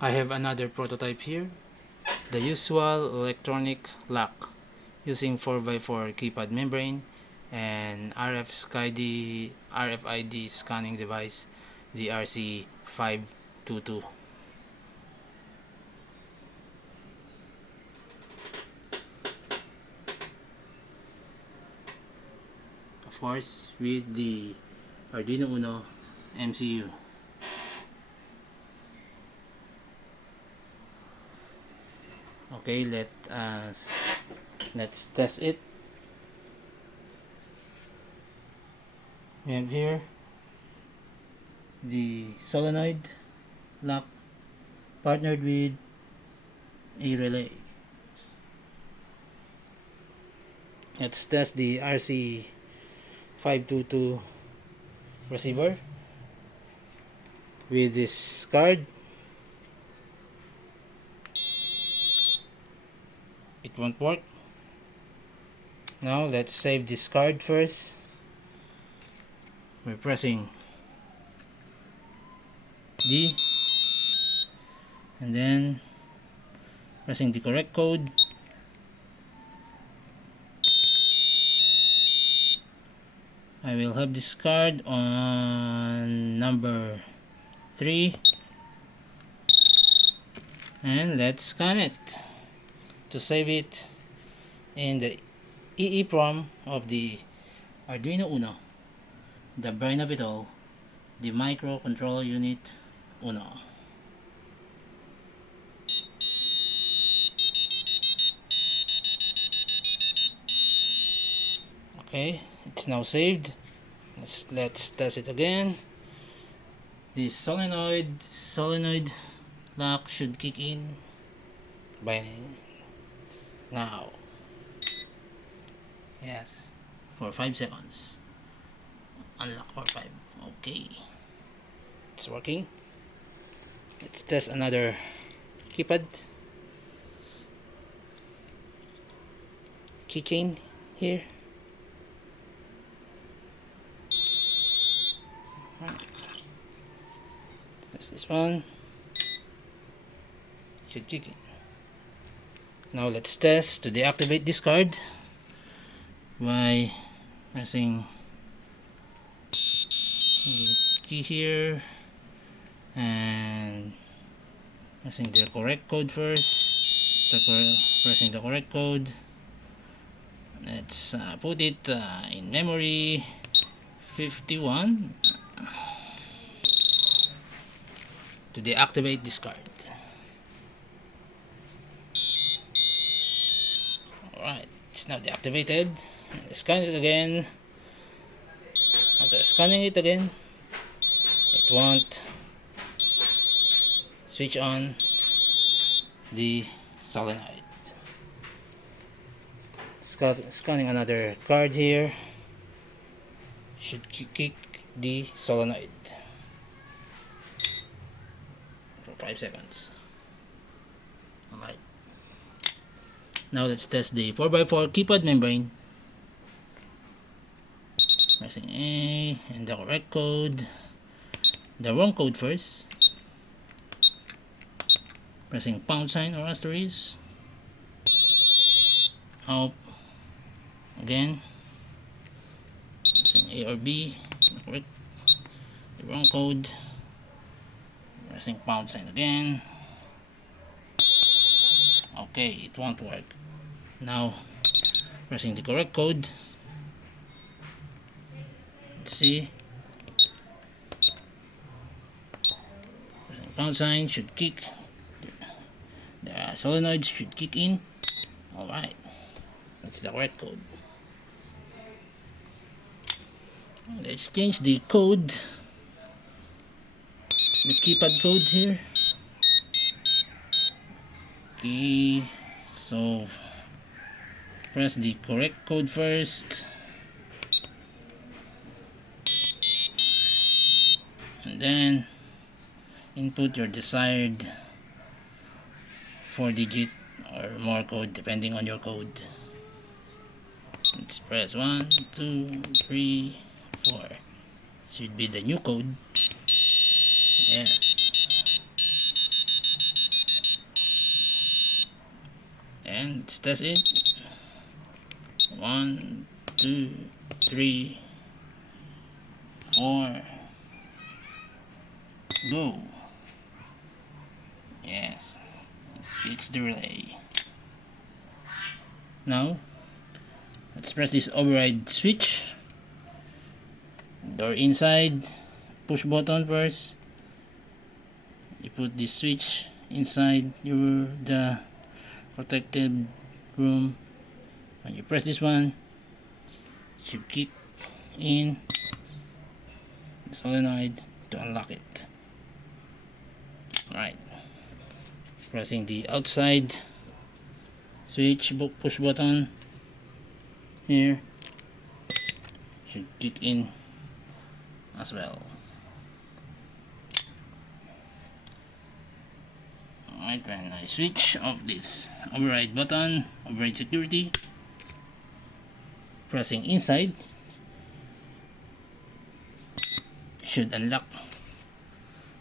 I have another prototype here, the usual electronic lock using 4x4 keypad membrane and RFID scanning device, the RC522. Of course, with the Arduino Uno MCU. Okay, let's test it. We have here the solenoid lock partnered with a relay. Let's test the RC522 receiver with this card. It won't work. Now let's save this card first. We're pressing D and then pressing the correct code. I will have this card on number 3 and let's scan it to save it in the EEPROM of the Arduino Uno, the brain of it all, the microcontroller unit Uno. Okay, it's now saved. Let's test it again. The solenoid lock should kick in by now. Yes, for 5 seconds. Unlock for 5. Okay, it's working. Let's test another keypad keychain here. Test this one. Should kick in. Now let's test to deactivate this card by pressing the key here and pressing the correct code first. Pressing the correct code. Let's put it in memory 51 to deactivate this card. Alright, it's now deactivated. Let's scan it again. After scanning it again, it won't switch on the solenoid. Scanning another card here should kick the solenoid for 5 seconds. Alright. Now let's test the 4x4 keypad membrane. Pressing A and the correct code. The wrong code first. Pressing pound sign or asterisk. Up. Again. Pressing A or B. The wrong code. Pressing pound sign again. Okay, it won't work. Now pressing the correct code. Let's see. Pressing pound sign should kick. The solenoids should kick in. Alright, that's the correct code. Let's change the code, the keypad code here. Okay, so press the correct code first and then input your desired 4-digit or more code depending on your code. Let's press 1, 2, 3, 4. Should be the new code. Yes. And let's test it. 1, 2, 3, 4. Go. Yes, fix the relay. Now let's press this override switch. Door inside, push button first. You put this switch inside the protected room. When you press this one, it should kick in the solenoid to unlock it. Alright, pressing the outside switch push button here should kick in as well. Alright, when I switch off this override button, override security, pressing inside should unlock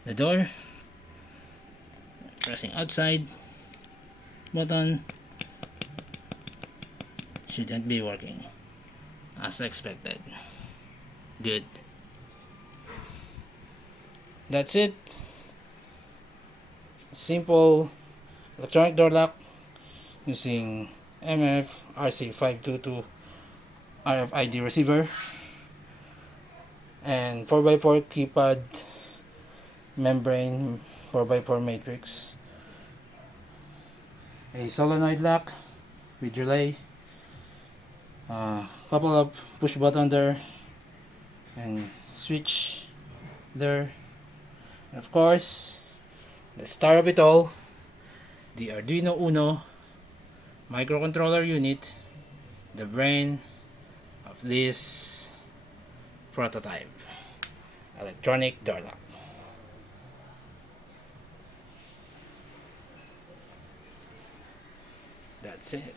the door. Pressing outside button shouldn't be working as expected. Good. That's it. Simple electronic door lock using MF RC522 RFID Receiver and 4x4 keypad membrane 4x4 matrix. A solenoid lock with relay, couple of push button there and switch there, and of course the star of it all, the Arduino Uno microcontroller unit, the brain of this prototype electronic door lock. That's it.